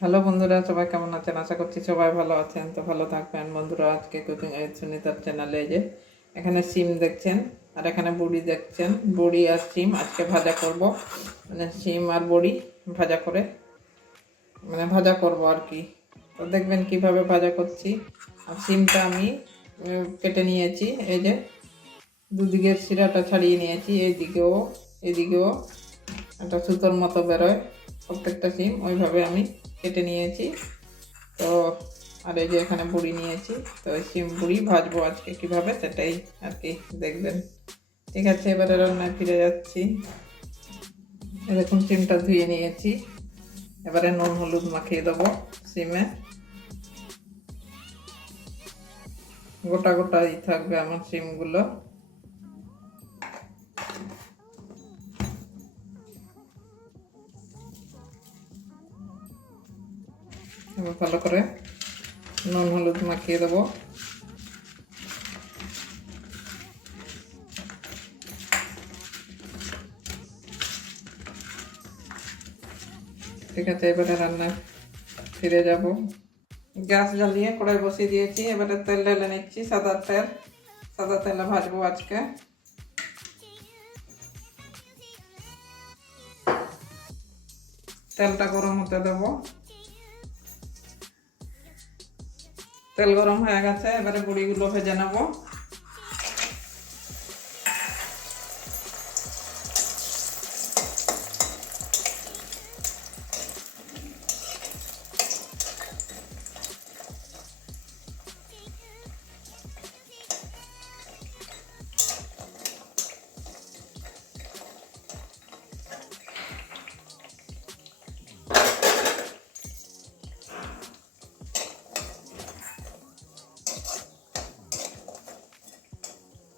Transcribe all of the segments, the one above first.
Hello বন্ধুরা, সবাই কেমন আছেন? আশা করছি সবাই ভালো আছেন। তো ভালো থাকবেন। বন্ধুরা, আজকে কুকিং উইথ সুনিতার চ্যানেলে যে, এখানে সিম দেখছেন আর এখানে বড়ি দেখছেন। বড়ি আর সিম আজকে ভাজা করব। মানে সিম আর বড়ি ভাজা করে মানে ভাজা করব আর কি। তো দেখবেন কীভাবে ভাজা করছি। আর সিমটা আমি কেটে নিয়েছি। এই যে, দুদিকের শিরাটা ছাড়িয়ে নিয়েছি। এইদিকেও এদিকেও একটা সুতোর মতো বেরোয় প্রত্যেকটা সিম ওইভাবে আমি কেটে নিয়েছি। তো আর এই যে এখানে বুড়ি নিয়েছি। তো সিম বুড়ি ভাজবো আজকে কীভাবে সেটাই আর কি দেখবেন। ঠিক আছে, এবারে রান্নায় ফিরে যাচ্ছি। এরকম সিমটা ধুয়ে নিয়েছি। এবারে নুন হলুদ মাখিয়ে দেবো সিমে গোটা গোটাই থাকবে আমার সিমগুলো এবার ভালো করে নুন হলুদ মাখিয়ে দেবো। ঠিক আছে, এবারে রান্না ফিরে যাব। গ্যাস জ্বালিয়ে কড়াই বসিয়ে দিয়েছি, এবারে তেল ঢেলে নিচ্ছি, সাদা তেল, সাদা তেলে ভাজবো আজকে। তেলটা গরম হতে দেবো। তেল গরম হয়ে গেছে এবারে বড়িগুলো ভেজে নেব।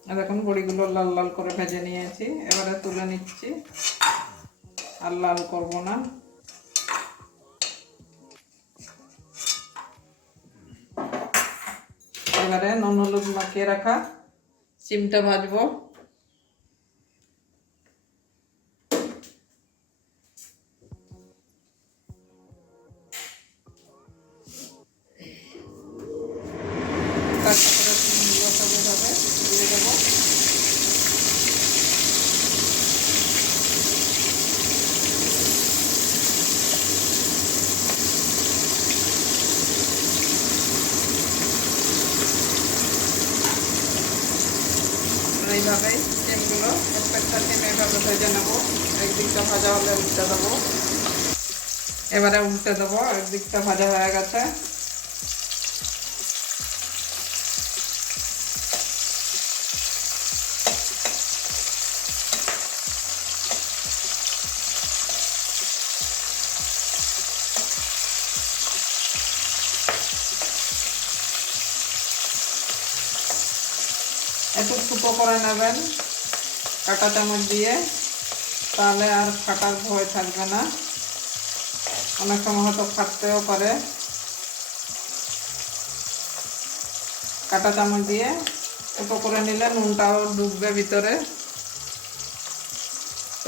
আর এখন বড়িগুলো লাল লাল করে ভেজে নিয়েছি। এবারে তুলে নিচ্ছি। আর লাল করব না। এবারে নন হলুদ মাখিয়ে রাখা। চিমটা ভাজবো। আর এইভাবেই সিমগুলো প্রত্যেকটা সিম এইভাবে ভেজে নেব। একদিকটা ভাজা হলে উল্টে দেবো। এবারে উল্টে দেবো একদিকটা ভাজা হয়ে গেছে। একটু ফুটো করে নেবেন, কাঁটা চামচ দিয়ে। তাহলে আর ফাটার ভয় থাকবে না। অনেক সময় হয়তো ফাটতেও পারে। কাঁটা চামচ দিয়ে ফুটো করে নিলে নুনটাও ডুববে ভিতরে।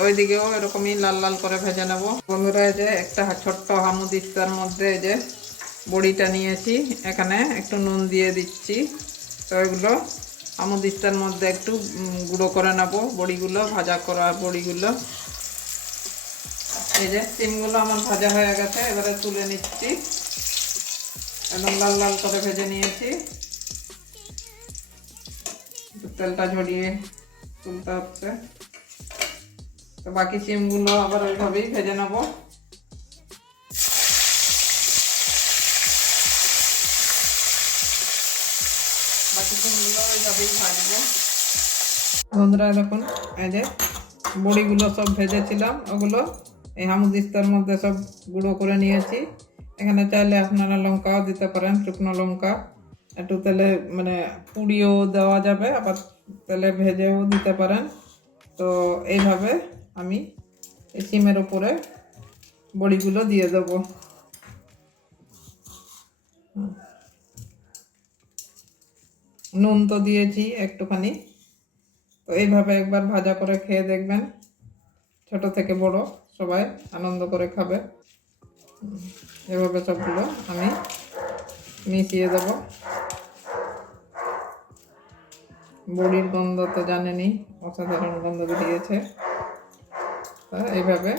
ওইদিকেও এরকমই লাল লাল করে ভেজে নেব। বন্ধুরা, এই যে একটা ছোট্ট হামুদিস্তার মধ্যে এই যে বড়িটা নিয়েছি। এখানে একটু নুন দিয়ে দিচ্ছি। তো এগুলো আমুদিস্তার মধ্যে একটু গুঁড়ো করে নেব বড়িগুলো, ভাজা করা বড়িগুলো। এই যে সিমগুলো আমার ভাজা হয়ে গেছে, এবারে তুলে নিচ্ছি। একদম লাল লাল করে ভেজে নিয়েছি। তেলটা ঝরিয়ে তুলতে হচ্ছে। তো বাকি সিমগুলো আবার ওইভাবেই ভেজে নেব। বাকি সিমগুলো ওইভাবেই ভাজবো। বন্ধুরা, দেখুন, এই যে বড়িগুলো সব ভেজেছিলাম, ওগুলো এই হামুদিস্তার মধ্যে সব গুঁড়ো করে নিয়েছি। এখানে চাইলে আপনারা লঙ্কাও দিতে পারেন, শুকনো লঙ্কা। একটু তেলে মানে পুড়িয়েও দেওয়া যাবে, আবার তেলে ভেজেও দিতে পারেন। তো এইভাবে আমি এই সিমের উপরে বড়িগুলো দিয়ে দেবো। নুন তো দিয়েছি একটুখানি। তো এইভাবে একবার ভাজা করে খেয়ে দেখবেন। ছোট থেকে বড়, সবাই আনন্দ করে খাবে। এভাবে সবগুলো আমি মিশিয়ে দেব। বড়ির গন্ধ তো জানেনি অসাধারণ গন্ধ বেরিয়েছে। তা এইভাবে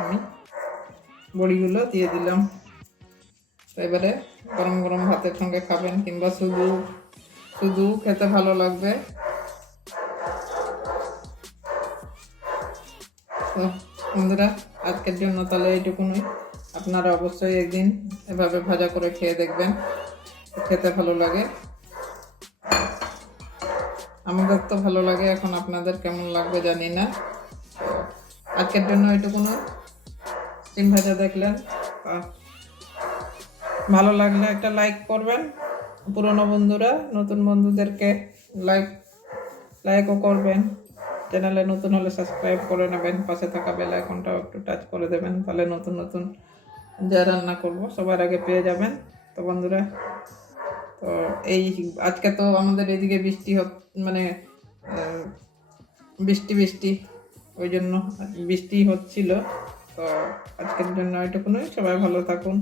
আমি বড়িগুলো দিয়ে দিলাম। এবারে গরম গরম ভাতের সঙ্গে খাবেন কিংবা শুধু শুধু খেতে ভালো লাগবে। বন্ধুরা, আজকের জন্য তাহলে এইটুকুনই আপনারা অবশ্যই একদিন এভাবে ভাজা করে খেয়ে দেখবেন, খেতে ভালো লাগে। আমাদের তো ভালো লাগে, এখন আপনাদের কেমন লাগবে জানি না। আজকের জন্য এইটুকুনই ডিম ভাজা দেখলেন ভালো লাগলে একটা লাইক করবেন। পুরনো বন্ধুরা, নতুন বন্ধুদেরকে লাইক লাইকও করবেন। চ্যানেলে নতুন হলে সাবস্ক্রাইব করে নেবেন। পাশে থাকা বেল আইকনটাও একটু টাচ করে দেবেন। তাহলে নতুন নতুন যা রান্না করব, সবার আগে পেয়ে যাবেন। তো বন্ধুরা, তো এই আজকে তো আমাদের এদিকে বৃষ্টি মানে বৃষ্টি বৃষ্টি। ওই জন্য বৃষ্টি হচ্ছিল। তো আজকের জন্য এটুকুনই। সবাই ভালো থাকুন।